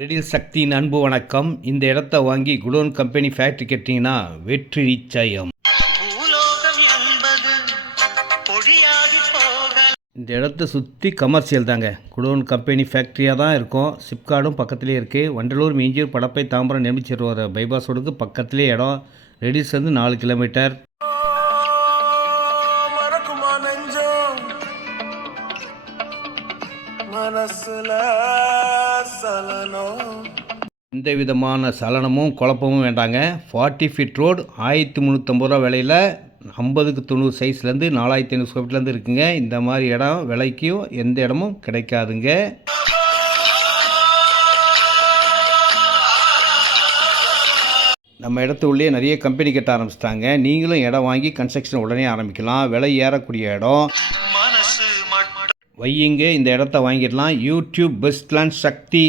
ரெடில் சக்தியின் அன்பு வணக்கம். இந்த இடத்த வாங்கி குடோன் கம்பெனி ஃபேக்ட்ரி கட்டிங்கன்னா வெற்றி நிச்சயம். இந்த இடத்த சுற்றி கமர்ஷியல் தாங்க. குடோன் கம்பெனி ஃபேக்ட்ரியாக தான் இருக்கும். சிப்கார்டும் பக்கத்துலேயே இருக்குது. வண்டலூர், மீஞ்சூர், படப்பை, தாம்பரம், நெமிச்சிருவார் பைபாஸ் ரோடுக்கு பக்கத்துலேயே இடம். ரெடில்ஸ் வந்து 4 கிலோமீட்டர். எந்த விதமான சலனமும் குழப்பமும் வேண்டாங்க. 40 ஃபீட் ரோடு, 1350 ரூபா விலையில் 50க்கு 90 சைஸ்லேருந்து 4500 ஸ்கொயர் ஃபீட்லேருந்து இருக்குங்க. இந்த மாதிரி இடம் விலைக்கும் எந்த இடமும் கிடைக்காதுங்க. நம்ம இடத்து உள்ளே நிறைய கம்பெனி கட்ட ஆரம்பிச்சிட்டாங்க. நீங்களும் இடம் வாங்கி கன்ஸ்ட்ரக்ஷன் உடனே ஆரம்பிக்கலாம். விலை ஏறக்கூடிய இடம் வையுங்க. இந்த இடத்த வாங்கிடலாம். யூடியூப் பெஸ்ட் லேண்ட் சக்தி.